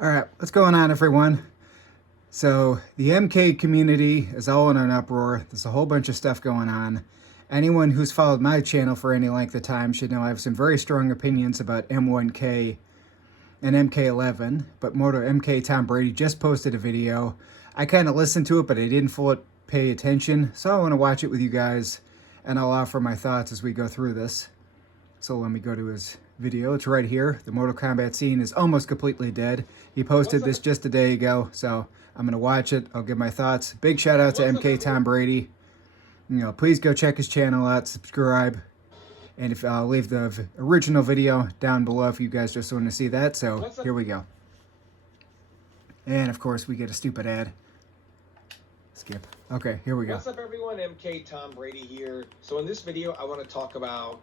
All right, what's going on, everyone? So, the MK community is all in an uproar. There's a whole bunch of stuff going on. Anyone who's followed my channel for any length of time should know I have some very strong opinions about M1K and MK11. But Moto MK Tom Brady just posted a video. I kind of listened to it, but I didn't fully pay attention. So, I want to watch it with you guys, and I'll offer my thoughts as we go through this. So let me go to his video. It's right here. The Mortal Kombat scene is almost completely dead. He posted this just a day ago, so I'm going to watch it. I'll give my thoughts. Big shout out to MK Tom Brady. Please go check his channel out, subscribe, and if I'll leave the original video down below if you guys just want to see that. So here we go. And of course we get a stupid ad. Skip. Okay, here we go. What's up, everyone? MK Tom Brady here. So in this video, I want to talk about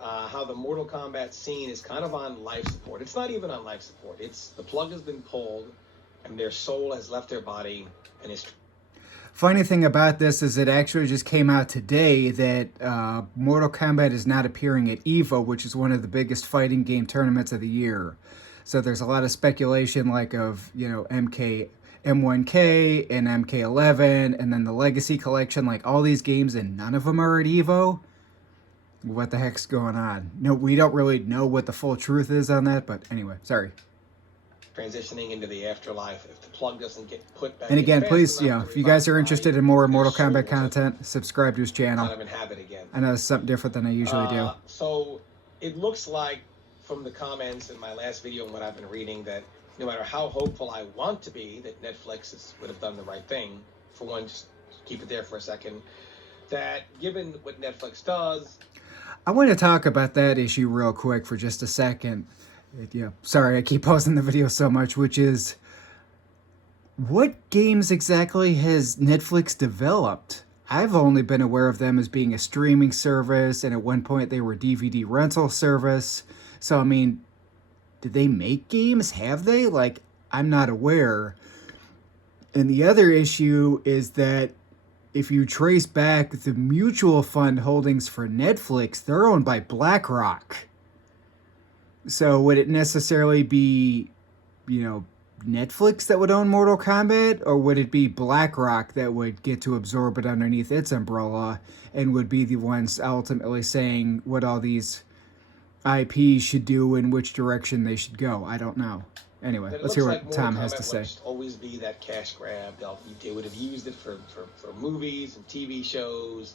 how the Mortal Kombat scene is kind of on life support. It's not even on life support. It's the plug has been pulled, and their soul has left their body, and is. Funny thing about this is it actually just came out today that Mortal Kombat is not appearing at EVO, which is one of the biggest fighting game tournaments of the year. So there's a lot of speculation like of, M1K and MK11 and then the Legacy Collection, like all these games, and none of them are at EVO. What the heck's going on? No, we don't really know what the full truth is on that, but anyway, sorry. Transitioning into the afterlife if the plug doesn't get put back. And again, please, if you guys are interested in more Mortal Kombat content, subscribe to his channel. Not even have it again. I know it's something different than I usually do. So it looks like from the comments in my last video and what I've been reading that no matter how hopeful I want to be that Netflix would have done the right thing, for one, just keep it there for a second, that given what Netflix does. I want to talk about that issue real quick for just a second. Sorry, I keep pausing the video so much, which is, what games exactly has Netflix developed? I've only been aware of them as being a streaming service, and at one point they were a DVD rental service. So, I mean, did they make games? Have they? Like, I'm not aware. And the other issue is that if you trace back the mutual fund holdings for Netflix, they're owned by BlackRock. So would it necessarily be, Netflix that would own Mortal Kombat? Or would it be BlackRock that would get to absorb it underneath its umbrella and would be the ones ultimately saying what all these IPs should do and which direction they should go? I don't know. Anyway, let's hear what Tom has to say. Always be that cash grab. They would have used it for movies and TV shows.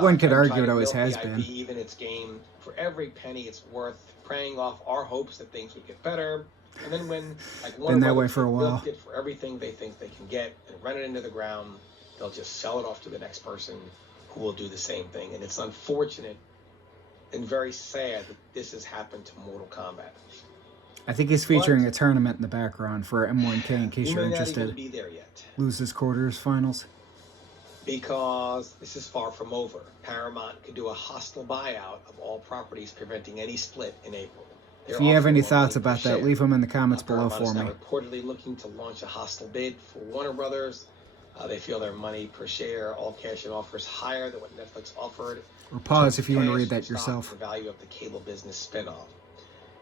One could argue it always has been. Even its game, for every penny it's worth, preying off our hopes that things would get better. And then when one been that way for a while, it for everything they think they can get and run it into the ground, they'll just sell it off to the next person who will do the same thing. And it's unfortunate and very sad that this has happened to Mortal Kombat. I think he's featuring a tournament in the background for M1K in case you're interested. May not even be there yet. Loses quarters finals. Because this is far from over. Paramount could do a hostile buyout of all properties, preventing any split in April. If you have any thoughts about that, leave them in the comments below for me. Reportedly looking to launch a hostile bid for Warner Brothers. They feel their money per share, all cash and offers higher than what Netflix offered. Or pause if you want to read that yourself. The value of the cable business spinoff.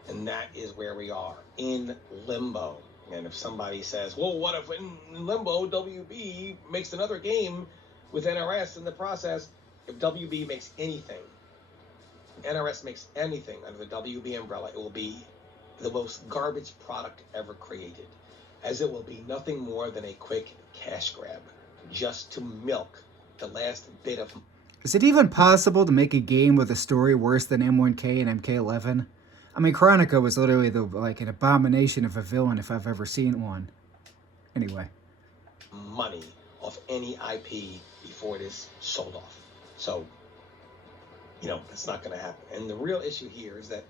And that is where we are, in limbo. And if somebody says, well, what if in limbo WB makes another game with NRS in the process? If WB makes anything, NRS makes anything under the WB umbrella, it will be the most garbage product ever created, as it will be nothing more than a quick cash grab, just to milk the last bit of... Is it even possible to make a game with a story worse than M1K and MK11? I mean, Chronica was literally an abomination of a villain if I've ever seen one. Anyway. Money off any IP before it is sold off. So, it's not going to happen. And the real issue here is that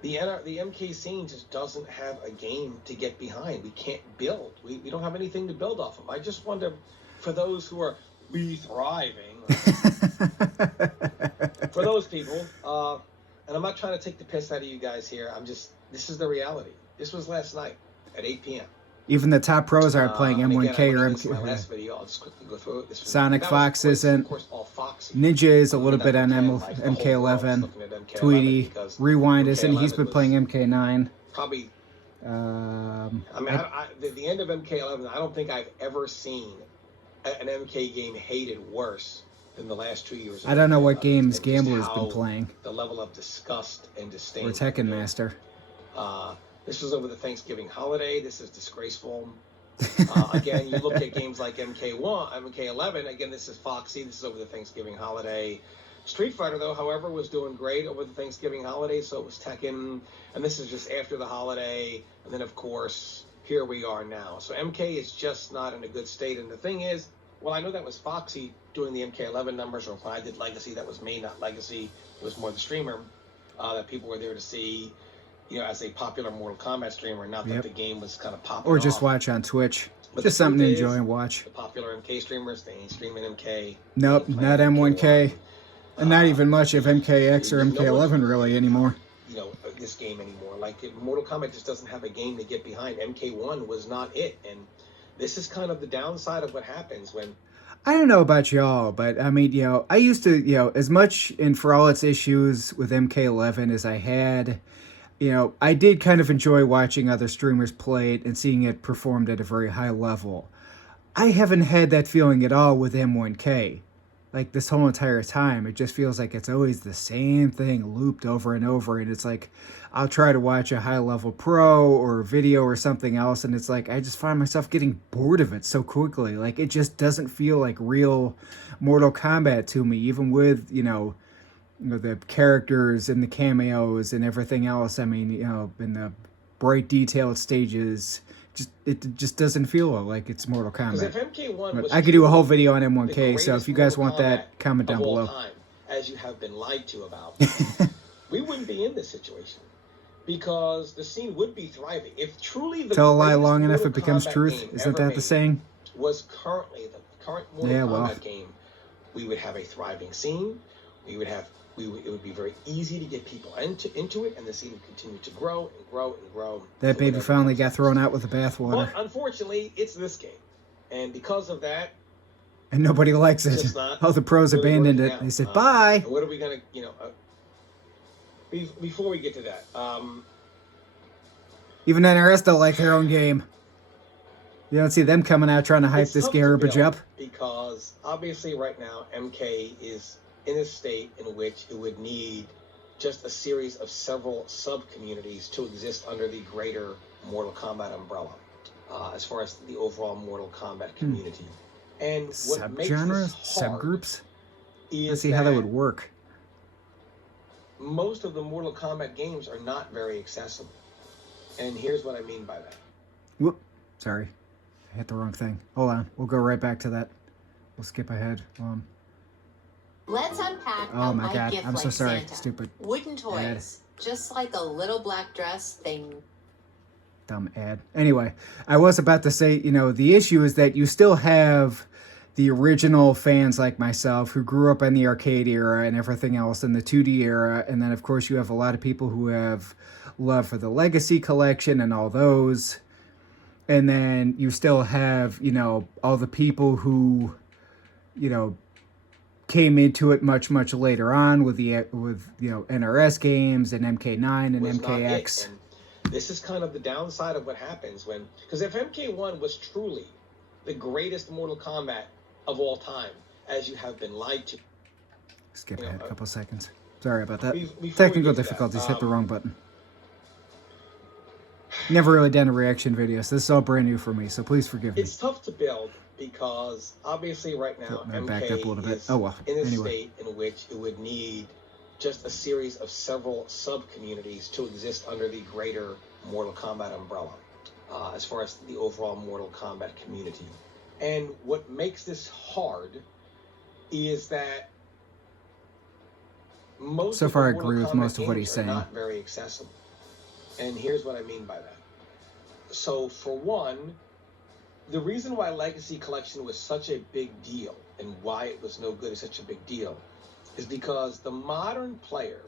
the MK scene just doesn't have a game to get behind. We can't build. We don't have anything to build off of. I just wonder, for those who are thriving, for those people, and I'm not trying to take the piss out of you guys here. This is the reality. This was last night at 8 p.m. Even the top pros aren't playing M1K or MK. Last video, I'll just quickly go through it. Sonic Fox isn't. Ninja is a little bit on MK11. Tweety. Rewind isn't. He's been playing MK9. Probably I mean, the end of MK11, I don't think I've ever seen an MK game hated worse than the last 2 years. I don't know what MK11, games and just Gambler's how been playing. the level of disgust and disdain. Or Tekken Master. This was over the Thanksgiving holiday. This is disgraceful. Again, you look at games like MK11. Again, this is Foxy. This is over the Thanksgiving holiday. Street Fighter, though, however, was doing great over the Thanksgiving holiday, so it was Tekken. And this is just after the holiday. And then, of course, here we are now. So MK is just not in a good state. And the thing is, well, I know that was Foxy doing the MK11 numbers, or when I did Legacy, that was me, not Legacy. It was more the streamer that people were there to see, you know, as a popular Mortal Kombat streamer, not that the game was kind of popping or just off. Watch on Twitch. But just something to enjoy and watch. The popular MK streamers, they ain't streaming MK. Nope, not M1K. And not even much of MKX or MK11 really anymore. You know, this game anymore. Like, Mortal Kombat just doesn't have a game to get behind. MK1 was not it. And this is kind of the downside of what happens when... I don't know about y'all, but I mean, you know, I used to, you know, as much and for all its issues with MK11 as I had, you know, I did kind of enjoy watching other streamers play it and seeing it performed at a very high level. I haven't had that feeling at all with M1K. Like, this whole entire time, it just feels like it's always the same thing looped over and over. And it's like, I'll try to watch a high-level pro or a video or something else, and it's like, I just find myself getting bored of it so quickly. Like, it just doesn't feel like real Mortal Kombat to me, even with, you know, the characters and the cameos and everything else. I mean, you know, in the bright, detailed stages... It just doesn't feel like it's Mortal Kombat. If MK1 was I could do a whole video on M1K, so if you guys want that, comment down below. Time, as you have been lied to about, we wouldn't be in this situation because the scene would be thriving. If truly the tell a lie long enough, it becomes truth. Isn't that the saying? Was currently the current Mortal Kombat game, we would have a thriving scene. We would have. It would be very easy to get people into it, and the scene would continue to grow and grow and grow. That baby finally got thrown out with the bathwater. But unfortunately, it's this game, and because of that, and nobody likes it. All the pros really abandoned it. They said bye. What are we gonna, you know? Before we get to that, even NRS don't like their own game. You don't see them coming out trying to hype this garbage up. Because obviously, right now, MK is in a state in which it would need just a series of several sub-communities to exist under the greater Mortal Kombat umbrella, as far as the overall Mortal Kombat community. And what makes this hard subgroups? Is let's see how that would work. Most of the Mortal Kombat games are not very accessible. And here's what I mean by that. Whoop. Sorry. I hit the wrong thing. Hold on. We'll go right back to that. We'll skip ahead. Let's unpack oh my god, gift I'm like so sorry. Santa. Stupid. Wooden toys, just like a little black dress thing. Dumb ad. Anyway, I was about to say, you know, the issue is that you still have the original fans like myself who grew up in the arcade era and everything else in the 2D era. And then, of course, you have a lot of people who have love for the Legacy collection and all those. And then you still have, you know, all the people who, you know, came into it much later on with you know, NRS games and MK9 and MKX. And this is kind of the downside of what happens when, because if MK1 was truly the greatest Mortal Kombat of all time, as you have been lied to. Skip ahead a couple seconds. Sorry about that. Technical difficulties. Hit the wrong button. Never really done a reaction video, so this is all brand new for me, so please forgive me. It's tough to build because obviously right now MK backed up a little bit. is in a state in which it would need just a series of several sub-communities to exist under the greater Mortal Kombat umbrella, as far as the overall Mortal Kombat community. And what makes this hard is that most so far I of the agree with Mortal most Kombat of what he's games are saying. not very accessible. And here's what I mean by that. So for one, the reason why Legacy Collection was such a big deal and why it was no good is such a big deal is because the modern player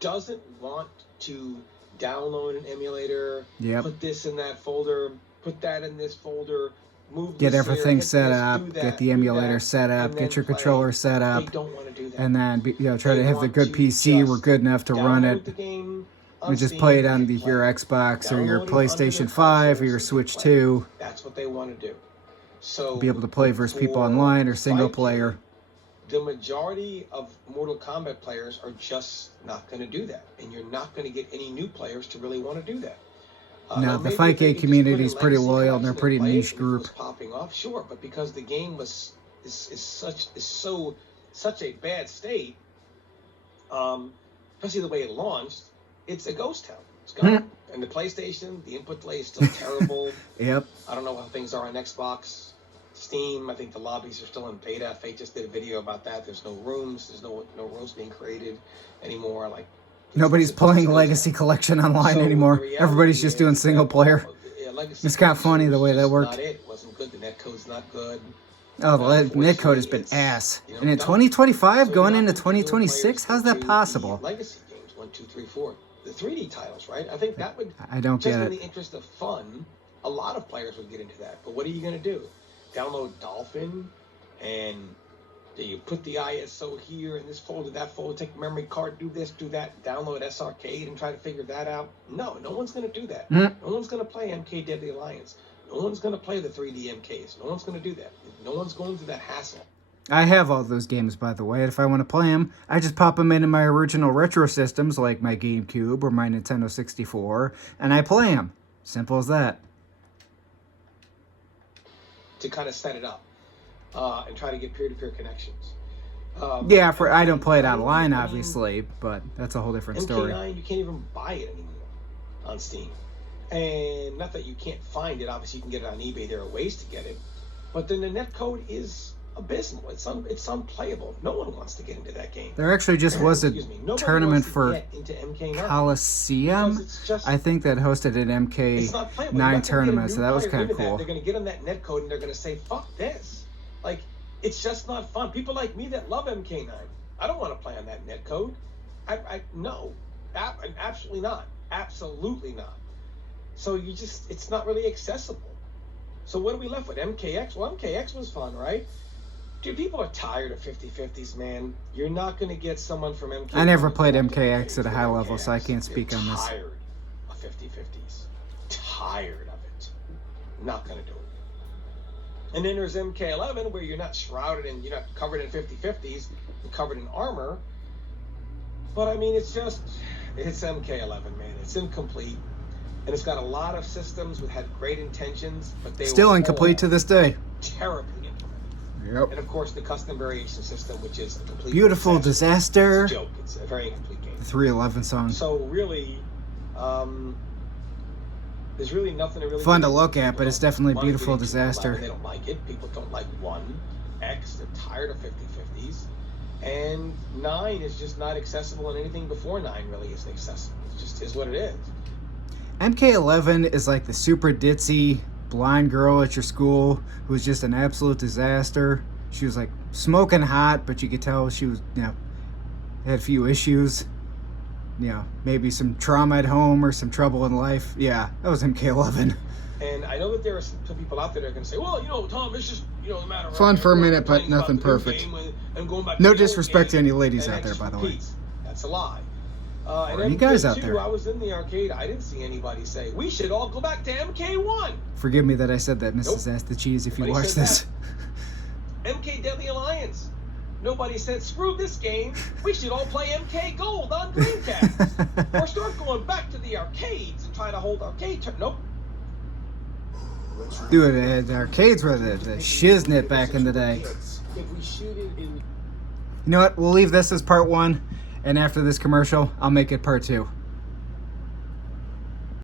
doesn't want to download an emulator, put this in that folder, put that in this folder, move get this everything here, set this, up, that, get the emulator set up, get your controller set up, They don't want to do that. and then try to have the good want PC. just We're good enough to run it. The game, You just Steam, play it you on can your Xbox or your download it under PlayStation their 5 or console your so you Switch can play. 2. That's what they want to do. So Be able to play versus people for online or single 5K, player. the majority of Mortal Kombat players are just not going to do that, and you're not going to get any new players to really want to do that. No, Now, the maybe if 5K they could just community put is in pretty Legacy loyal and they're a Collection pretty play it niche and it was group. popping off, sure, but because the game is such a bad state, especially the way it launched, it's a ghost town. It's gone. And the PlayStation, the input delay is still terrible. Yep. I don't know how things are on Xbox. Steam, I think the lobbies are still in beta. Fate just did a video about that. There's no rooms. There's no rooms being created anymore. Like Nobody's playing Legacy Collection online anymore. Everybody's just doing single player. It's kind of funny the way that worked. It wasn't good. The netcode's not good. Oh, the netcode has been ass. And in 2025, going into 2026, how's that possible? Legacy games, 1, 2, 3, 4. The 3D titles, right? I think that would. I don't get just it. in the interest of fun, a lot of players would get into that. But what are you going to do? Download Dolphin, and you put the ISO here in this folder, that folder, take memory card, do this, do that, download S-Arcade and try to figure that out. No one's going to do that. No one's going to play MK Deadly Alliance. No one's going to play the 3D MKs. No one's going to do that. No one's going through that hassle. I have all those games, by the way, and if I want to play them, I just pop them into my original retro systems, like my GameCube or my Nintendo 64, and I play them. Simple as that. To kind of set it up and try to get peer-to-peer connections. Yeah, I don't play it online, obviously, but that's a whole different story. MK9, you can't even buy it anymore on Steam. And not that you can't find it. Obviously, you can get it on eBay. There are ways to get it. But then the netcode is abysmal. It's unplayable. No one wants to get into that game. There actually just was a tournament for Coliseum, just, I think, that hosted an MK9 tournament, so that was kind of cool. They're going to get on that netcode and they're going to say, fuck this. Like, it's just not fun. People like me that love MK9, I don't want to play on that netcode. No. Absolutely not. Absolutely not. So it's not really accessible. So what are we left with? MKX? Well, MKX was fun, right? Dude, people are tired of 50-50s, man. You're not going to get someone from MKX. I never played MKX at a high level, so I can't speak on this. Tired of 50-50s. Tired of it. Not going to do it. And then there's MK11, where you're not shrouded and you're not covered in 50-50s, you're covered in armor. But, I mean, it's MK11, man. It's incomplete. And it's got a lot of systems that had great intentions, but they still were incomplete to this day. Terribly implemented. Yep. And of course, the custom variation system, which is a complete Beautiful Disaster. It's a joke. It's a very incomplete game. The 311 song. So really, there's really nothing to really. Fun to look at, but it's definitely Beautiful Disaster. They don't like it. People don't like 1X. They're tired of 50-50s. And 9 is just not accessible, and anything before 9 really isn't accessible. It just is what it is. MK11 is like the super ditzy blind girl at your school who's just an absolute disaster. She was like smoking hot, but you could tell she was, had a few issues. Maybe some trauma at home or some trouble in life. Yeah, that was MK11. And I know that there are some people out there that are going to say, well, Tom, it's just, no matter. Fun for a minute, but nothing perfect. No disrespect to any ladies out there, by the way. That's a lie. And you guys out there? I was in the arcade. I didn't see anybody say, we should all go back to MK1. Forgive me that I said that, Mrs. Ass the Cheese, if you watch this. MK Deadly Alliance. Nobody said, screw this game. We should all play MK Gold on Dreamcast. Or start going back to the arcades and try to hold arcade Nope. Dude, the arcades were the shiznit back in the day. You know what? We'll leave this as part 1. And after this commercial, I'll make it part 2.